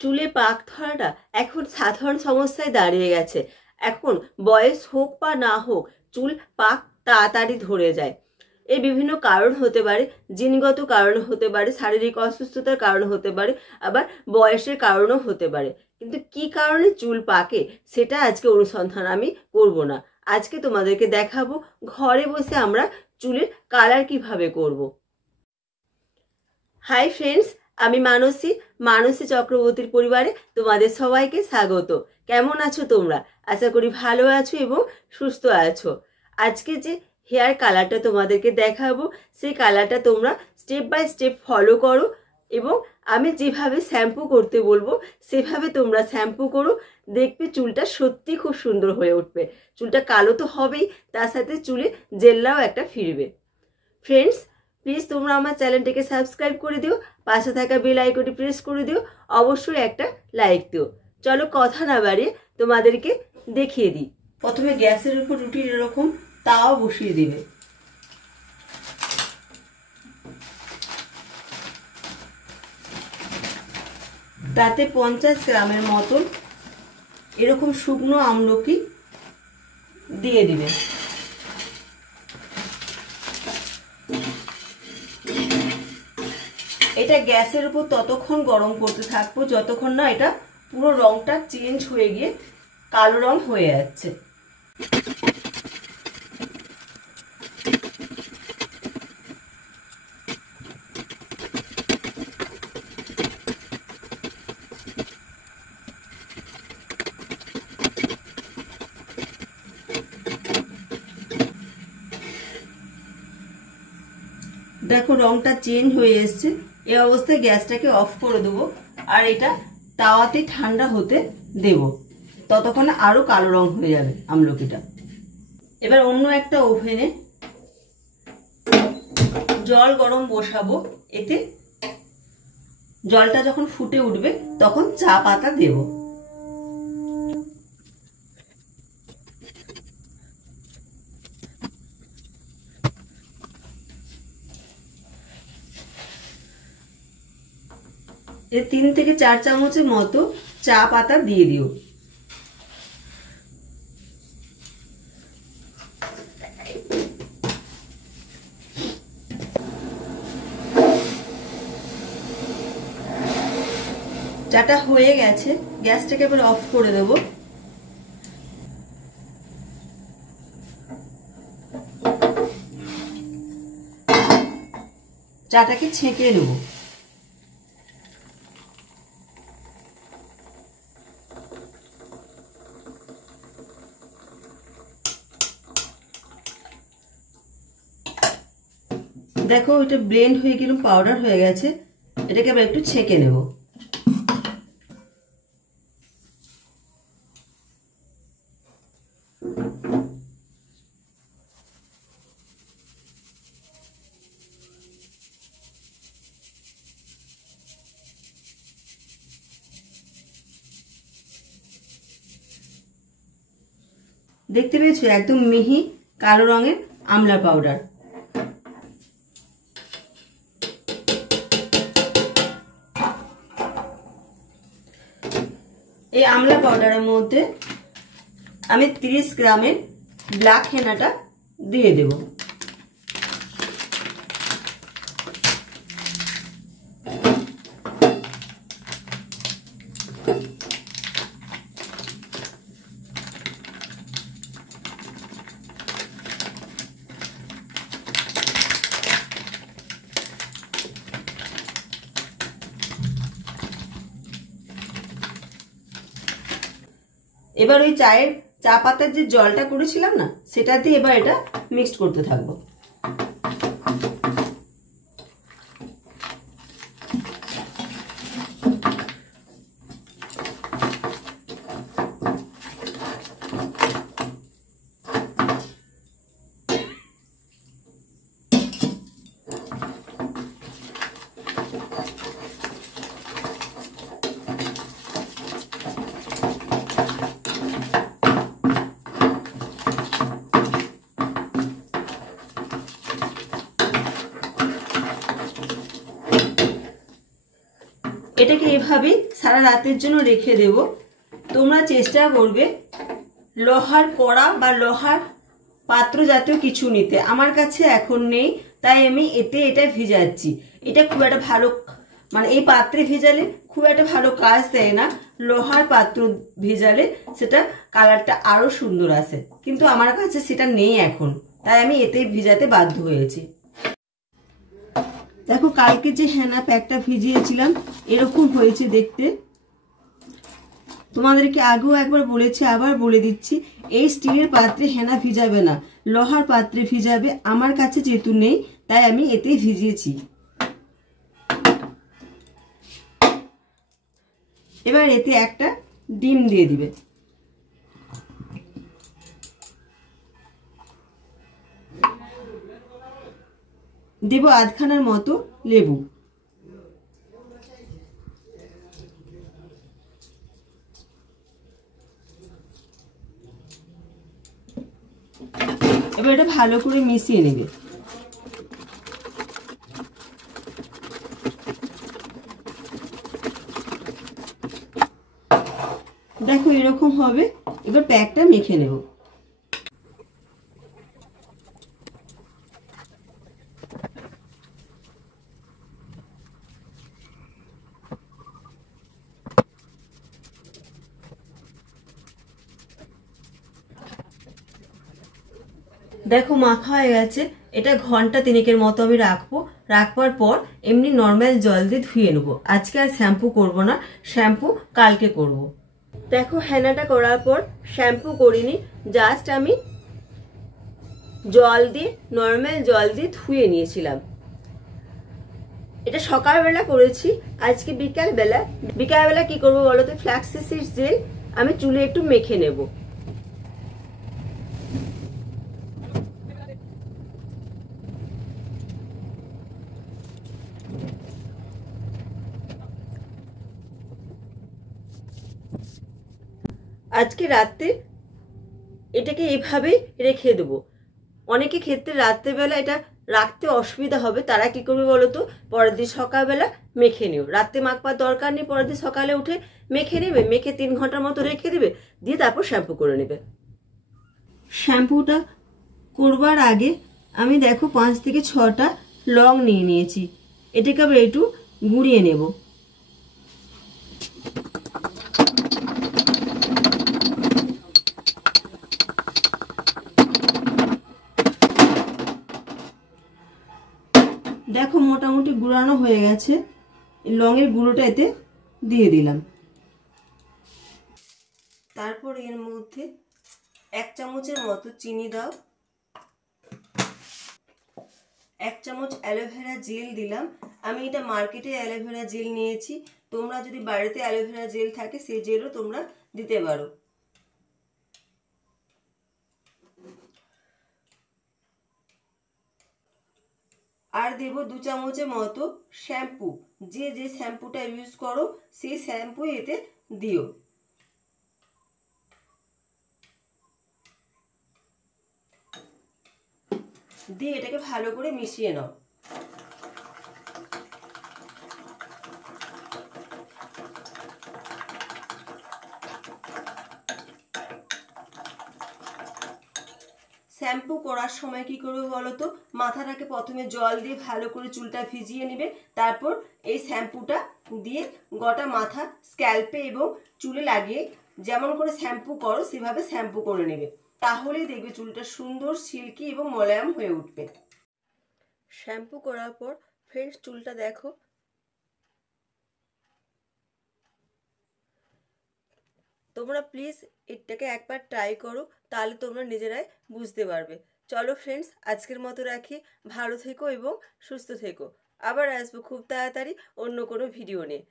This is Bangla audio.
চুলে পাক ধরাটা এখন সাধারণ সমস্যায় দাঁড়িয়ে গেছে। এখন বয়স হোক বা না হোক চুল পাক তাড়াতাড়ি ধরে যায়। এর বিভিন্ন কারণ হতে পারে, জিনগত কারণ হতে পারে, শারীরিক অসুস্থতার কারণ হতে পারে, আবার বয়সের কারণও হতে পারে। কিন্তু কি কারণে চুল পাকে সেটা আজকে অনুসন্ধান আমি করব না। আজকে তোমাদেরকে দেখাবো ঘরে বসে আমরা চুলের কালার কিভাবে করব। হাই ফ্রেন্ডস, আমি মানসী চক্রবর্তীর পরিবারে তোমাদের সবাইকে স্বাগত। কেমন আছো তোমরা? আশা করি ভালো আছো এবং সুস্থ আছো। আজকে যে হেয়ার কালারটা তোমাদেরকে দেখাবো সেই কালারটা তোমরা স্টেপ বাই স্টেপ ফলো করো এবং আমি যেভাবে শ্যাম্পু করতে বলবো সেভাবে তোমরা শ্যাম্পু করো। দেখবে চুলটা সত্যি খুব সুন্দর হয়ে উঠবে। চুলটা কালো তো হবেই, তার সাথে চুলে জেল্লাও একটা ফিরবে। ফ্রেন্ডস, প্লিজ তোমরা আমার চ্যানেলটিকে সাবস্ক্রাইব করে দিও, পাশে থাকা বেল আইকনটি প্রেস করে দিও, অবশ্যই একটা লাইক দিও। চলো কথা না বাড়িয়ে তোমাদেরকে দেখিয়ে দিই। প্রথমে গ্যাসের উপর রুটির এরকম তাওয়া বসিয়ে দিবে। তাতে 50 গ্রামের মতন এরকম শুকনো আমলকি দিয়ে দিবে। এটা গ্যাসের উপর ততক্ষণ গরম করতে থাকবো যতক্ষণ না এটা পুরো রংটা চেঞ্জ হয়ে গিয়ে কালো রং হয়ে যাচ্ছে। দেখো রংটা চেঞ্জ হয়ে এসছে। এই অবস্থায় গ্যাসটাকে অফ করে দেবো আর এটা তাওয়াতে ঠান্ডা হতে দেব। ততক্ষণে আরো কালো রং হয়ে যাবে আমলকিটা। এবার অন্য একটা ওভেনে জল গরম বসাবো। এতে জলটা যখন ফুটে উঠবে তখন চা পাতা দেব। এর 3 থেকে 4 চামচের মতো চা পাতা দিয়ে দিও। চাটা হয়ে গেছে, গ্যাসটাকে এবার অফ করে দেব। চাটাকে ছেঁকে নেব। দেখো এটা ব্লেন্ড হয়ে গেল, পাউডার হয়ে গেছে। এটাকে আবার একটু ছেঁকে নেব। দেখতে পেয়েছো একদম মিহি কালো রঙের আমলা পাউডার। এই আমলা পাউডারের মধ্যে আমি 30 গ্রামের ব্ল্যাক হেনাটা দিয়ে দেব। এবার ওই চায়ের চা পাতার যে জলটা করেছিলাম না সেটা দিয়ে এবার এটা মিক্সড করতে থাকবো। এটাকে এভাবে সারা রাতের জন্য রেখে দেব। তোমরা চেষ্টা করবে লোহার কড়া বা লোহার পাত্র জাতীয় কিছু নিতে। আমার কাছে এখন নেই, তাই আমি এটা ভিজাচ্ছি। এটা খুব একটা ভালো, মানে এই পাত্রে ভিজালে খুব একটা ভালো কাজ দেয় না। লোহার পাত্র ভিজালে সেটা কালারটা আরো সুন্দর আসে, কিন্তু আমার কাছে সেটা নেই এখন, তাই আমি এতে ভিজাতে বাধ্য হয়েছি। দেখো, কালকে যে হেনা প্যাকটা ভিজিয়েছিলাম এরকম হয়েছে দেখতে। তোমাদেরকে আগেও একবার বলেছি, আবার বলে দিচ্ছি, এই স্টিলের পাত্রে হেনা ভিজাবে না, লোহার পাত্রে ভিজাবে। আমার কাছে যেহেতু নেই তাই আমি এতেই ভিজিয়েছি। এবার এতে একটা ডিম দিয়ে দিবে। দেব আধখানার মতো লেবু। এবার এটা ভালো করে মিশিয়ে নেবে। দেখো এরকম হবে। এবার প্যাকটা মেখে নেব। দেখো মাখা হয়ে গেছে। এটা ঘন্টা 3 মতো আমি রাখবো। রাখবার পর এমনি নর্মাল জল দিয়ে ধুয়ে নেবো। আজকে আর শ্যাম্পু করব না, শ্যাম্পু কালকে করব। দেখো হেনাটা করার পর শ্যাম্পু করিনি, জাস্ট আমি জল দিয়ে, নর্মাল জল দিয়ে ধুয়ে নিয়েছিলাম। এটা সকালবেলা করেছি। আজকে বিকালবেলা কি করবো বলো তো? ফ্ল্যাক্সি সিডস জেল আমি চুলে একটু মেখে নেব। আজকে রাতে এটাকে এভাবেই রেখে দেবো। অনেকে ক্ষেত্রে রাত্রেবেলা এটা রাখতে অসুবিধা হবে, তারা কি করবে বলতো? পরের দিন সকালবেলা মেখে নিও। রাতে মাখবার দরকার নেই, পরের দিন সকালে উঠে মেখে নেবে। মেখে 3 ঘন্টার মতো রেখে দেবে, দিয়ে তারপর শ্যাম্পু করে নেবে। শ্যাম্পুটা করবার আগে আমি দেখো 5 থেকে 6টা লং নিয়ে নিয়েছি। এটাকে আবার একটু গুঁড়িয়ে নেব। দেখো মোটামুটি গুঁড়ানো হয়ে গেছে। লংয়ের গুঁড়োটা এতে দিয়ে দিলাম। তারপর এর মধ্যে 1 চামচের মতো চিনি দাও। 1 চামচ অ্যালোভেরা জেল দিলাম। আমি এটা মার্কেটে অ্যালোভেরা জেল নিয়েছি। তোমরা যদি বাড়িতে অ্যালোভেরা জেল থাকে সেই জেলও তোমরা দিতে পারো। আর দেব 2 চামচের মতো শ্যাম্পু। যে শ্যাম্পুটা ইউজ করো সেই শ্যাম্পু এতে দিও। দিয়ে এটাকে ভালো করে মিশিয়ে নাও। শ্যাম্পু করার সময় কি করবে বলো তো? মাথাটাকে প্রথমে জল দিয়ে ভালো করে চুলটা ভিজিয়ে নেবে। তারপর এই শ্যাম্পুটা দিয়ে গোটা মাথা, স্ক্যাল্পে এবং চুলে লাগিয়ে যেমন করে শ্যাম্পু করো সেভাবে শ্যাম্পু করে নেবে। তাহলেই দেখবে চুলটা সুন্দর, সিল্কি এবং মোলায়েম হয়ে উঠবে। শ্যাম্পু করার পর ফ্রেন্ডস চুলটা দেখো। তোমরা প্লিজ এটাকে একবার ট্রাই করো, তাহলে তোমরা নিজেরাই বুঝতে পারবে। চলো ফ্রেন্ডস, আজকের মতো রাখি। ভালো থেকো এবং সুস্থ থেকো। আবার আসবো খুব তাড়াতাড়ি অন্য কোনো ভিডিও নিয়ে।